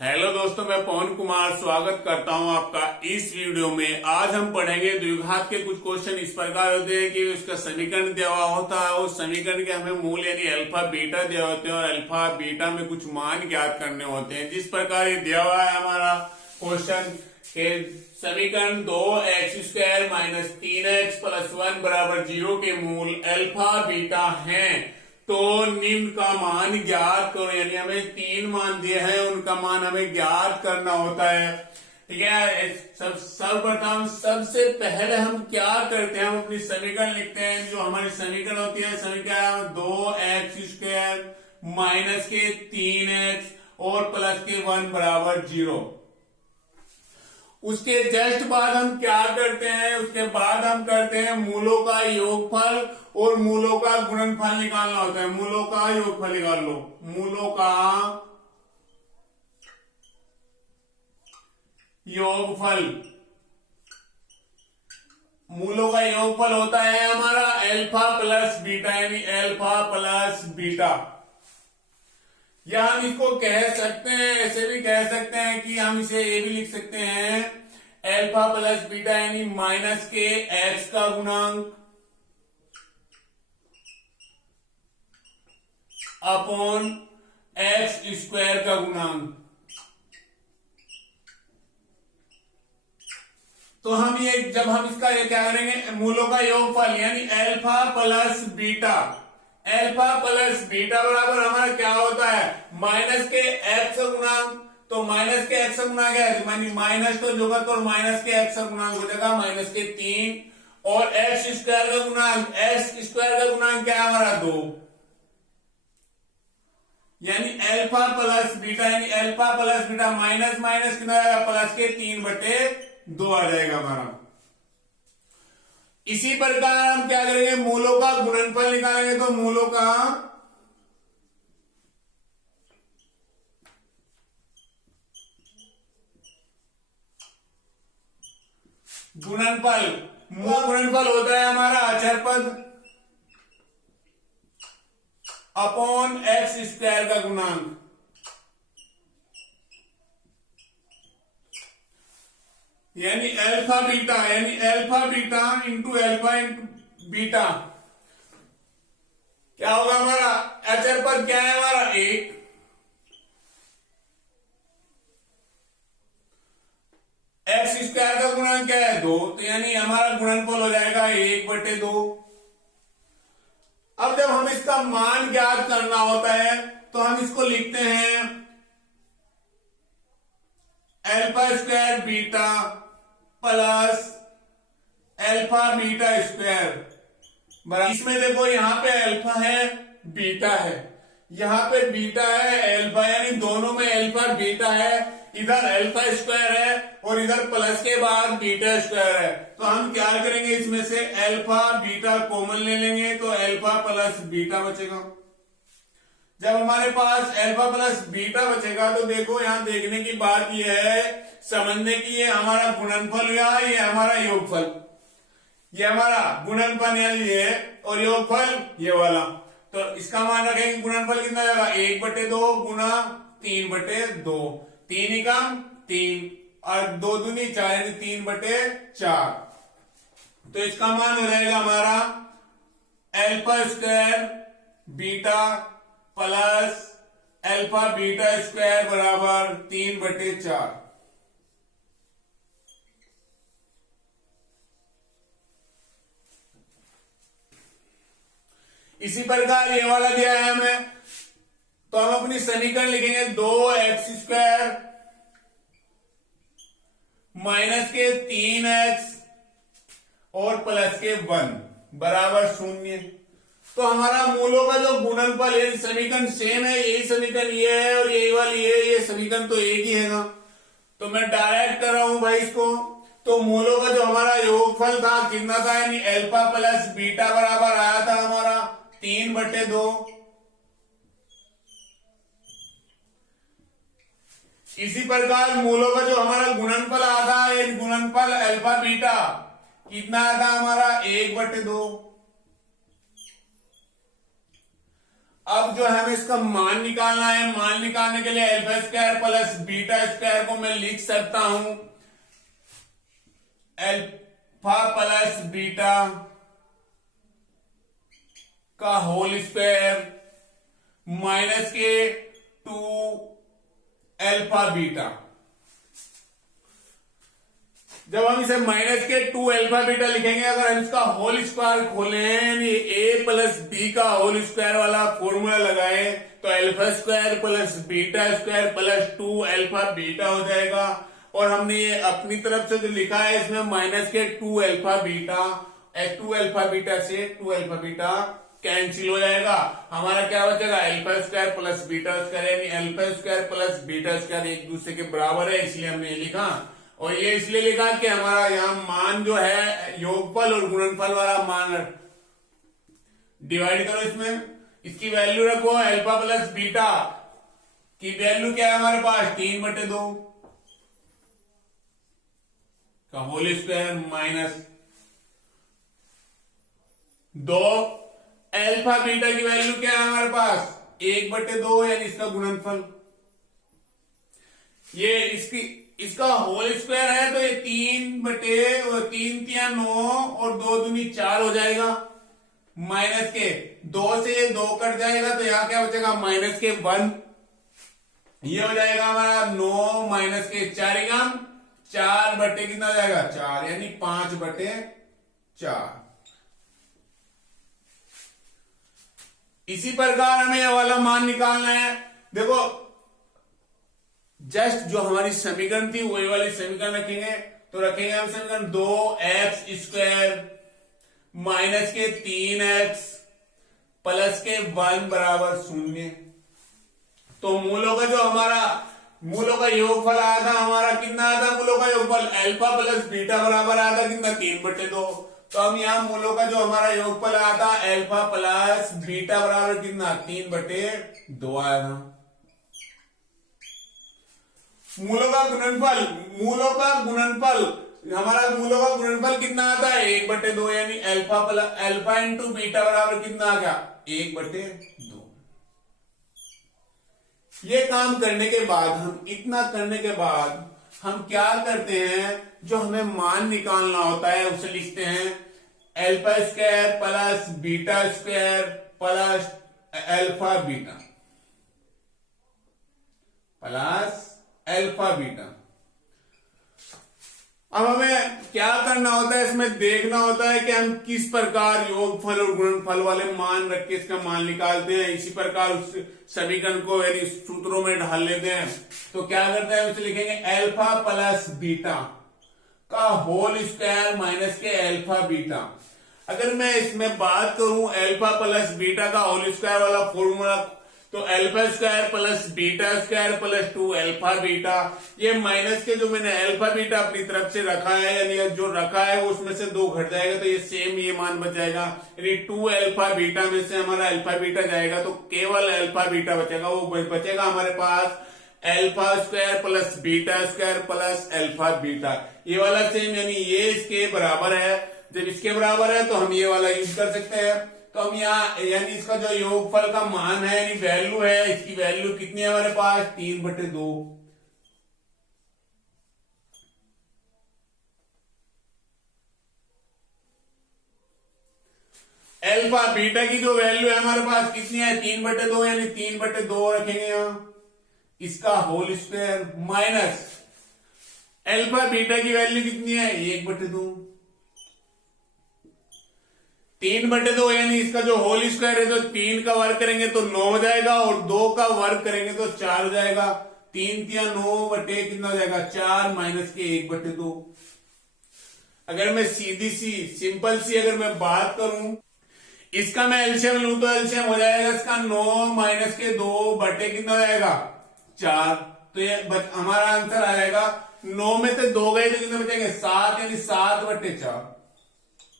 Hello दोस्तों, मैं पवन कुमार स्वागत करता हूं आपका इस वीडियो में। आज हम पढ़ेंगे द्विघात के कुछ क्वेश्चन इस प्रकार होते हैं कि उसका समीकरण दिया हुआ होता है, उस समीकरण के हमें मूल यानी अल्फा बीटा दिया होते हैं और अल्फा बीटा में कुछ मान ज्ञात करने होते हैं। जिस प्रकार ये दिया हुआ है हमारा क्वेश्चन के समीकरण 2x² माइनस 3x प्लस 1 बराबर 0 के मूल अल्फा बीटा हैं, तो निम्न का मान ज्ञात करो। यानी हमें 3 मान दिए हैं, उनका मान हमें ज्ञात करना होता है। ठीक है। सर्वप्रथम सबसे पहले हम क्या करते हैं, हम अपनी समीकरण लिखते हैं। जो हमारी समीकरण होती है, समीकरण 2x² माइनस के 3x और प्लस के 1 बराबर 0। उसके जस्ट बाद हम क्या करते हैं, उसके बाद हम करते हैं मूलों का योगफल और मूलों का गुणनफल निकालना होता है। मूलों का योगफल निकाल लो। मूलों का योगफल, मूलों का योगफल होता है हमारा अल्फा प्लस बीटा, यानी अल्फा प्लस बीटा। या हम इसको कह सकते हैं, ऐसे भी कह सकते हैं कि हम इसे ये भी लिख सकते हैं अल्फा प्लस बीटा यानी माइनस के एक्स का गुणांक अपॉन एक्स स्क्वायर का गुणांक। तो हम ये जब हम इसका ये क्या करेंगे, मूलों का योगफल यानी alpha plus beta, alpha plus beta बराबर हमारा क्या होता है, माइनस के एक्स का गुणांक। तो माइनस के एक्स का गुणांक है, माइनस तो जोगा तो माइनस के एक्स का गुणांक हो जाएगा माइनस के 3 और एक्स स्क्वायर का गुणांक, एक्स स्क्वायर का गुणांक क्या है हमारा 2। यानी अल्फा प्लस बीटा यानी alpha plus beta minus minus कितना आएगा, प्लस के 3/2 आ जाएगा हमारा। इसी प्रकार हम क्या करेंगे, मूलों का गुणनफल निकालेंगे। तो मूलों का गुणनफल, मूल गुणनफल होता है हमारा अचर पद अपॉन एक्स स्क्वायर का गुणांक। यानी अल्फा बीटा यानी alpha beta into alpha into beta क्या होगा हमारा, अचर पद क्या है हमारा 1, एक्स स्क्वायर का गुणांक क्या है 2, तो यानी हमारा गुणनफल हो जाएगा 1/2। अब जब हम इसका मान ज्ञात करना होता है तो हम इसको लिखते हैं alpha square beta plus alpha beta square बराबर। इसमें देखो यहां पे अल्फा है बीटा है, यहां पे बीटा है अल्फा, यानी दोनों में अल्फा बीटा है। इधर अल्फा स्क्वायर है और इधर प्लस के बाद बीटा स्क्वायर है। तो हम क्या करेंगे, इसमें से अल्फा बीटा कॉमन ले लेंगे तो अल्फा प्लस बीटा बचेगा। जब हमारे पास अल्फा प्लस बीटा बचेगा तो देखो यहां देखने की बात यह है, समझने की, ये हमारा गुणनफल हुआ, ये हमारा योगफल, ये हमारा गुणनफल ये और योगफल ये वाला। तो इसका मान रखेंगे, गुणनफल कितना जाएगा 1/2 गुना 3/2, 3 एकम 3 और 2 दूनी 4 यानी 3/4। तो इसका मान हो जाएगा हमारा alpha square beta plus alpha beta square बराबर 3/4। इसी प्रकार ये वाला दिया है हमें, तो हम अपनी समीकरण लिखेंगे 2x² माइनस के 3x और प्लस के 1 बराबर 0। तो हमारा मूलों का जो गुणनफल है, समीकरण सेम है, यही समीकरण ये है और यही वाली ये समीकरण तो एक ही है ना। तो मैं डायरेक्ट कर रहा हूं भाई इसको। तो मूलों का जो हमारा योगफल था कितना था, यानी अल्फा प्लस बीटा बराबर आया था हमारा 3/2। इसी प्रकार मूलों का जो हमारा गुणनफल आता है, गुणनफल अल्फा बीटा कितना आता हमारा 1/2। अब जो है हमें इसका मान निकालना है। मान निकालने के लिए alpha square plus beta square को मैं लिख सकता हूं अल्फा प्लस बीटा का होल स्क्वायर माइनस के 2 अल्फा बीटा। जब हम इसे माइनस के 2 अल्फा बीटा लिखेंगे, अगर हम इसका होल स्क्वायर खोलें यानी a प्लस बी का होल स्क्वायर वाला फॉर्मूला लगाएं तो alpha square plus beta square plus 2 alpha beta हो जाएगा। और हमने ये अपनी तरफ से जो लिखा है इसमें माइनस के 2 अल्फा बीटा, 2 अल्फा बीटा से 2 अल्फा बीटा कैंसिल हो जाएगा। हमारा क्या बचेगा alpha square plus beta square, यानी alpha square plus beta square एक दूसरे के बराबर है, इसलिए हमने लिखा। और ये इसलिए लिखा कि हमारा यहाँ मान जो है योगफल और गुणनफल वाला मान डिवाइड करो, इसमें इसकी वैल्यू रखो अल्फा प्लस बीटा की वैल्यू क्या है हमारे पास 3/2 का whole square minus 2 alpha beta की वैल्यू क्या है हमारे पास 1/2 यानी इसका गुणनफल। ये इसका होल स्क्वायर है तो ये 3 3 9 और 2 दूनी 4 हो जाएगा। माइनस के 2 से 2 कट जाएगा तो यहां क्या बचेगा माइनस के 1। ये हो जाएगा हमारा 9 माइनस के 4 4 बटे कितना हो जाएगा 4 यानी 5/4। इसी प्रकार हमें यह वाला मान निकालना है। देखो जस्ट जो हमारी समीकरण थी वही वाली समीकरण रखेंगे, तो रखेंगे हम समीकरण 2x स्क्वायर माइनस के 3x प्लस के 1 बराबर 0। तो मूलों का जो हमारा मूलों का योगफल आया था हमारा कितना आया था, मूलों का योगफल अल्फा प्लस बीटा बराबर आया था कितना 3/2। तो हम यहाँ मूलों का जो हमारा योगफल आया था अल्फा प्लस बीटा बराबर कितना 3/2 आया था। मूलों का गुणनफल हमारा मूलों का गुणनफल कितना आता है 1/2 यानी अल्फा इंटू बीटा बराबर कितना आ गया 1/2। ये काम करने के बाद हम क्या करते हैं, जो हमें मान निकालना होता है उसे लिखते हैं alpha square plus beta square plus alpha beta plus alpha beta. अब हमें क्या करना होता है, इसमें देखना होता है कि हम किस प्रकार योगफल और गुणनफल वाले मान रख के इसका मान निकालते हैं। इसी प्रकार उस समीकरण को यदि सूत्रों में ढाल लेते हैं तो क्या करते हैं, उसे लिखेंगे अल्फा प्लस बीटा का होल स्क्वायर माइनस के अल्फा बीटा। अगर मैं इसमें बात करूं अल्फा प्लस बीटा का होल स्क्वायर वाला फॉर्मूला, तो alpha square plus beta square plus 2 alpha beta, ये माइनस के जो मैंने अल्फा बीटा अपनी तरफ से रखा है यानी जो रखा है वो उसमें से 2 घट जाएगा तो ये सेम ये मान बच जाएगा, यानी 2 अल्फा बीटा में से हमारा अल्फा बीटा जाएगा तो केवल अल्फा बीटा बचेगा। वो बचेगा हमारे पास alpha square plus beta square plus alpha beta, ये वाला सेम यानी ये इसके बराबर है। जब इसके बराबर है तो हम ये वाला यूज कर सकते हैं। तो हम यहाँ यानी इसका जो योगफल का मान है यानी वैल्यू है, इसकी वैल्यू कितनी है हमारे पास 3/2। अल्फा बीटा की जो वैल्यू है हमारे पास कितनी है 3/2 यानी 3/2 रखेंगे यहां, इसका whole square minus alpha beta की वैल्यू कितनी है 1/2। 3/2 यानी इसका जो होल स्क्वायर है तो 3 का वर्ग करेंगे तो 9 हो जाएगा और 2 का वर्ग करेंगे तो 4 हो जाएगा। 3 3 9 बटे कितना हो जाएगा 4 माइनस के 1/2। अगर मैं सीधी सी सिंपल सी अगर मैं बात करूं, इसका मैं एलसीएम लूं तो एलसीएम हो जाएगा इसका 9 माइनस के 2 बटे कितना हो जाएगा 4। तो ये हमारा आंसर आ जाएगा 9 में से 2 गए तो कितने बचेंगे 7 यानी 7/4।